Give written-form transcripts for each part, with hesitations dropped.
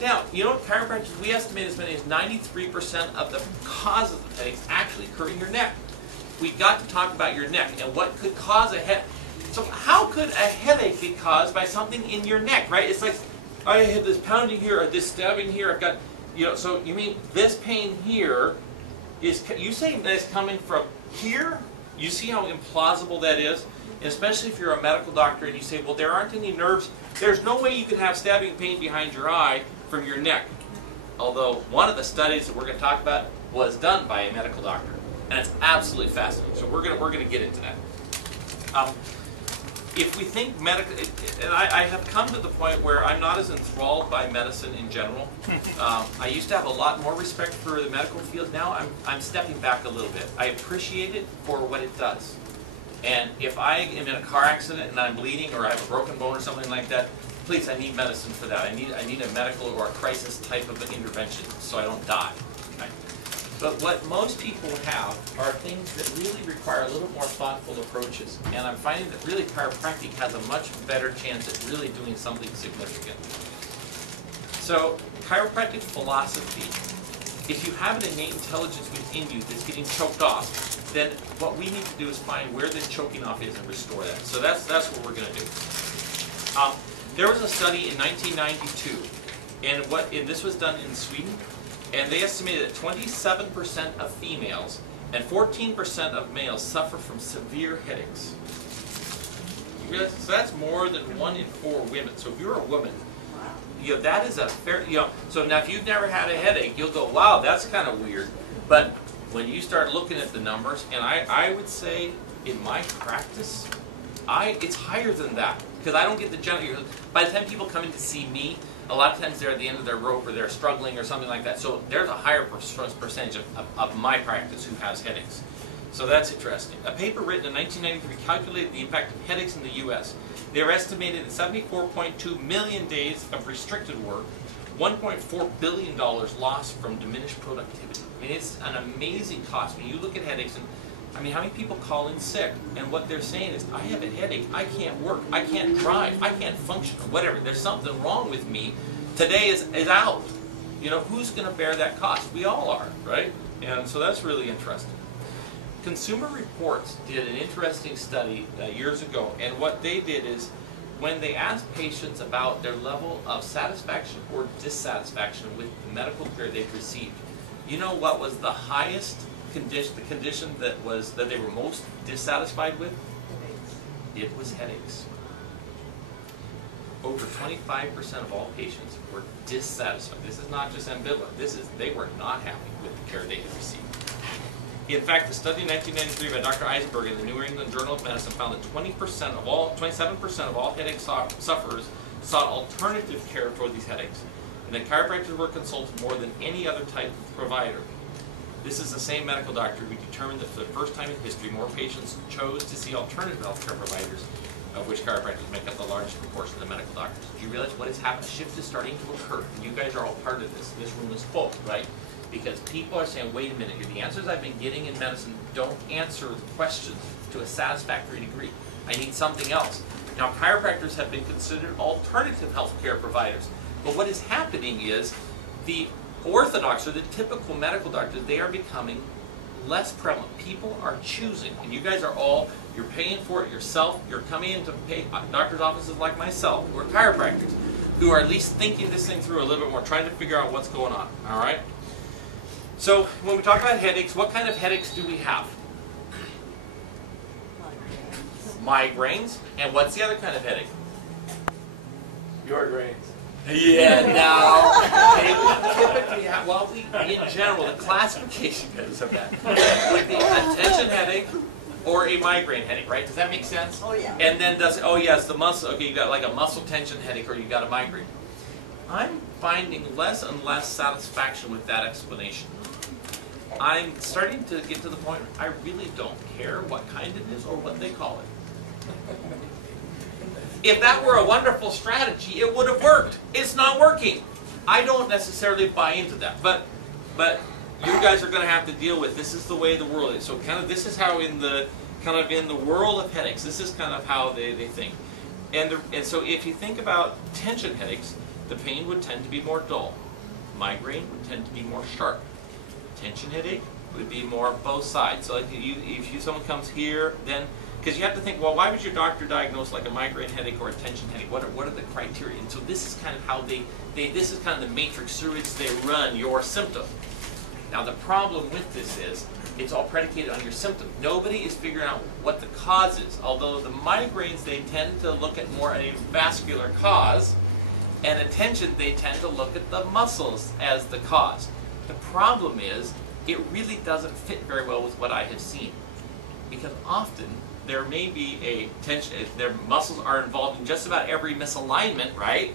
Now, you know, chiropractors, we estimate as many as 93% of the causes of headaches actually occur in your neck. We got to talk about your neck and what could cause a headache. So how could a headache be caused by something in your neck, right? It's like, I have this pounding here, or this stabbing here, I've got, you know, so you mean this pain here is, you saying that it's coming from here? You see how implausible that is? And especially if you're a medical doctor and you say, well, there aren't any nerves. There's no way you could have stabbing pain behind your eye from your neck. Although one of the studies that we're going to talk about was done by a medical doctor. And it's absolutely fascinating. So we're going to get into that. If we think medical, and I have come to the point where I'm not as enthralled by medicine in general. I used to have a lot more respect for the medical field. Now I'm stepping back a little bit. I appreciate it for what it does. And if I am in a car accident and I'm bleeding or I have a broken bone or something like that, please, I need medicine for that. I need a medical or a crisis type of an intervention so I don't die. Okay? But what most people have are things that really require a little more thoughtful approaches. And I'm finding that really chiropractic has a much better chance at really doing something significant. So chiropractic philosophy, if you have an innate intelligence within you that's getting choked off, then what we need to do is find where the choking off is and restore that. So that's what we're going to do. There was a study in 1992, and this was done in Sweden, and they estimated that 27% of females and 14% of males suffer from severe headaches. You realize? So that's more than 1 in 4 women. So if you're a woman, you know, that is a fair, you know, so now if you've never had a headache, you'll go, wow, that's kind of weird. But when you start looking at the numbers, and I would say in my practice, it's higher than that. Because I don't get the general, by the time people come in to see me, a lot of times they're at the end of their rope or they're struggling or something like that. So there's a higher percentage of my practice who has headaches. So that's interesting. A paper written in 1993 calculated the impact of headaches in the U.S. They were estimated at 74.2 million days of restricted work, $1.4 billion lost from diminished productivity. I mean, it's an amazing cost. When you look at headaches, and I mean, how many people call in sick, and what they're saying is, I have a headache, I can't work, I can't drive, I can't function, or whatever. There's something wrong with me. Today is out. You know, who's going to bear that cost? We all are, right? And so that's really interesting. Consumer Reports did an interesting study years ago, and what they did is, when they asked patients about their level of satisfaction or dissatisfaction with the medical care they've received, you know what was the highest condition, the condition that they were most dissatisfied with? It was headaches. Over 25% of all patients were dissatisfied. This is not just ambivalent. They were not happy with the care they had received. In fact, the study in 1993 by Dr. Eisenberg in the New England Journal of Medicine found that 27% of all headache sufferers sought alternative care for these headaches, and that chiropractors were consulted more than any other type of provider. This is the same medical doctor who determined that for the first time in history, more patients chose to see alternative healthcare providers, of which chiropractors make up the largest proportion of the medical doctors. Do you realize what has happened? A shift is starting to occur. You guys are all part of this. This room is full, right? Because people are saying, wait a minute, the answers I've been getting in medicine don't answer the questions to a satisfactory degree. I need something else. Now, chiropractors have been considered alternative healthcare providers. But what is happening is the orthodox or the typical medical doctors, they are becoming less prevalent. People are choosing, and you guys are all, you're paying for it yourself. You're coming into doctors' offices like myself, who are chiropractors, who are at least thinking this thing through a little bit more, trying to figure out what's going on, all right? So when we talk about headaches, what kind of headaches do we have? Migraines. And what's the other kind of headache? Migraines. Yeah, no. They would typically have, well, in general, the classification goes of that would be a tension headache or a migraine headache, right? Does that make sense? Oh, yeah. And then oh, yes, the muscle, okay, you got like a muscle tension headache or you got a migraine. I'm finding less and less satisfaction with that explanation. I'm starting to get to the point where I really don't care what kind it is or what they call it. If that were a wonderful strategy, it would have worked. It's not working. I don't necessarily buy into that, but you guys are going to have to deal with this. Is the way the world is. So kind of this is how in the world of headaches, this is kind of how they think. And so if you think about tension headaches, the pain would tend to be more dull. Migraine would tend to be more sharp. Tension headache would be more both sides. So like if someone comes here, then, because you have to think, well, why would your doctor diagnose like a migraine headache or a tension headache? What are the criteria? And so this is kind of how this is kind of the matrix through which they run your symptom. Now the problem with this is, it's all predicated on your symptom. Nobody is figuring out what the cause is. Although the migraines, they tend to look at more a vascular cause, and a tension, they tend to look at the muscles as the cause. The problem is, it really doesn't fit very well with what I have seen. Because often, there may be a tension, their muscles are involved in just about every misalignment, right?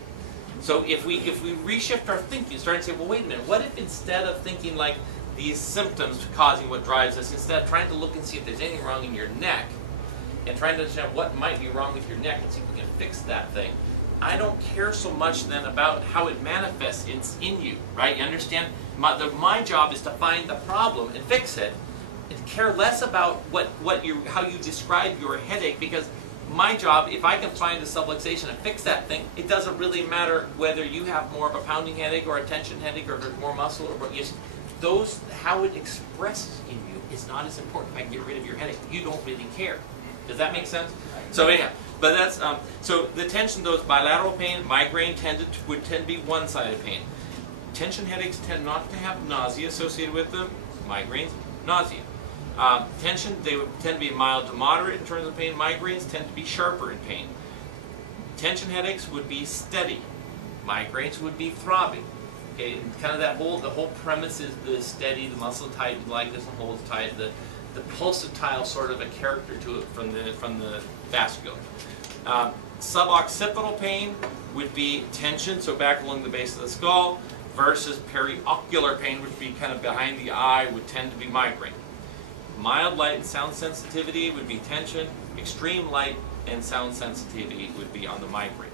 So if we reshift our thinking, start to say, well, wait a minute, what if instead of thinking like these symptoms causing what drives us, instead of trying to look and see if there's anything wrong in your neck, and trying to understand what might be wrong with your neck and see if we can fix that thing, I don't care so much then about how it manifests in you, right? You understand? My job is to find the problem and fix it, and care less about how you describe your headache, because my job, if I can find a subluxation and fix that thing, it doesn't really matter whether you have more of a pounding headache or a tension headache or there's more muscle or how it expresses in you is not as important. If I can get rid of your headache, you don't really care. Does that make sense? So anyhow, but that's so the tension, those bilateral pain, migraine would tend to be one-sided pain. Tension headaches tend not to have nausea associated with them. Migraines, nausea. Tension, they would tend to be mild to moderate in terms of pain. Migraines tend to be sharper in pain. Tension headaches would be steady. Migraines would be throbbing. Okay, and kind of the whole premise is the steady, the muscle tight, like this and holds tight, the pulsatile sort of a character to it from the vascular. Suboccipital pain would be tension, so back along the base of the skull, versus periocular pain, which would be kind of behind the eye, would tend to be migraine. Mild light and sound sensitivity would be tension. Extreme light and sound sensitivity would be on the migraine.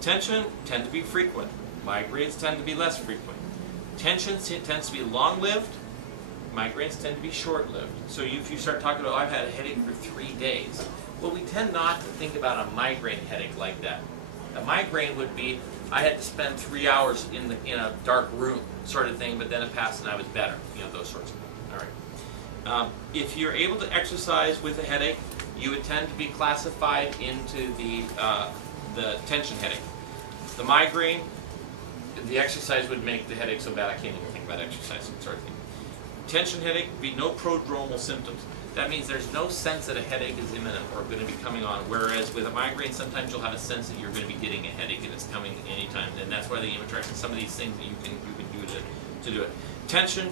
Tension tend to be frequent. Migraines tend to be less frequent. Tension tends to be long-lived. Migraines tend to be short-lived. So if you start talking about, oh, I've had a headache for 3 days, well, we tend not to think about a migraine headache like that. A migraine would be, I had to spend 3 hours in a dark room sort of thing, but then it passed and I was better. You know, those sorts of things. All right. If you're able to exercise with a headache, you would tend to be classified into the tension headache. The migraine, the exercise would make the headache so bad I can't even think about exercising, sort of thing. Tension headache would be no prodromal symptoms. That means there's no sense that a headache is imminent or going to be coming on, whereas with a migraine, sometimes you'll have a sense that you're going to be getting a headache and it's coming anytime, and that's why the Imatrax and some of these things that you can do to do it. Tension,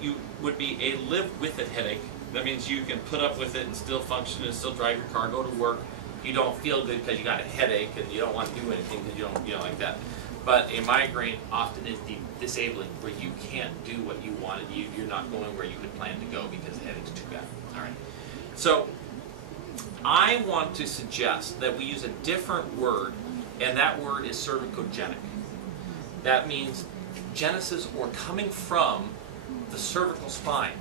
you would be a live with it headache. That means you can put up with it and still function and still drive your car, go to work. You don't feel good because you got a headache and you don't want to do anything because you don't like that. But a migraine often is disabling, where you can't do what you wanted. You're not going where you had planned to go because the headache's too bad. All right. So I want to suggest that we use a different word, and that word is cervicogenic. That means genesis, or coming from, the cervical spine.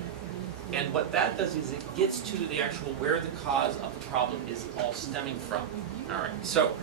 And what that does is it gets to the actual where the cause of the problem is all stemming from. All right. So